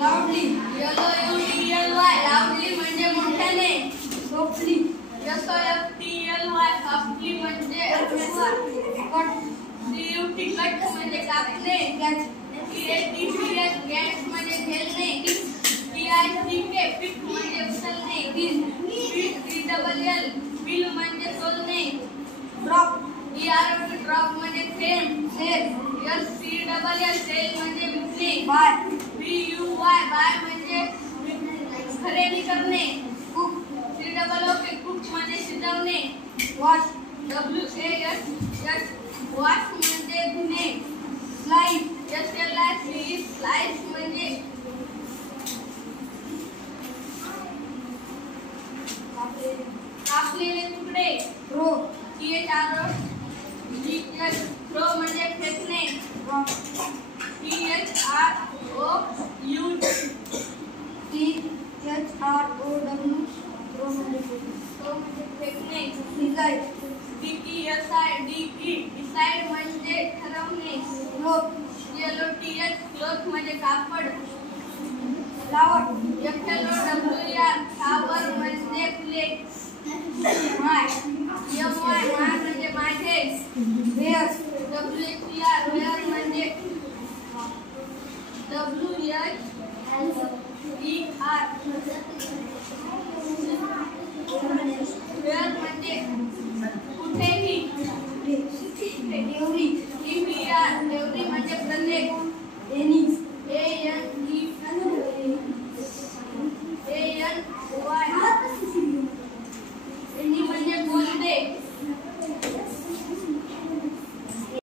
लाऊडली. LOUDLY लाऊडली म्हणजे मोठ्याने. Softly. SOFTLY softly म्हणजे हळूवार. कट. CUT कट म्हणजे कापणे. कॅच. CATCH कॅच म्हणजे खेळणे. PICK पिक म्हणजे उचलणे. BILL बिल म्हणजे सोलणे. ड्रॉप. EROP ड्रॉप म्हणजे थेंब. सेल. SELL सेल म्हणजे विकणे. बाय. BUY बाय म्हणजे खरेदी करणे. कुक. COOK कुक म्हणजे शिजवणे. वॉश. WASH वॉश म्हणजे धुणे. स्लाइस. SLICE स्लाइस म्हणजे कापलेले तुकडे. रो. THRO थ्रो म्हणजे फेकणे. ड्रॉप. THROW THROW रो म्हणजे थ्रो म्हणजे फेकणे. डिझाईन. DECIDE डिसाइड म्हणजे ठरवणे. क्लोथ. CLOTH क्लोथ म्हणजे कापड. फ्लावर. FLOWER फ्लावर म्हणजे फुले. माय. MY माय म्हणजे माझे. वेअर. WHERE wear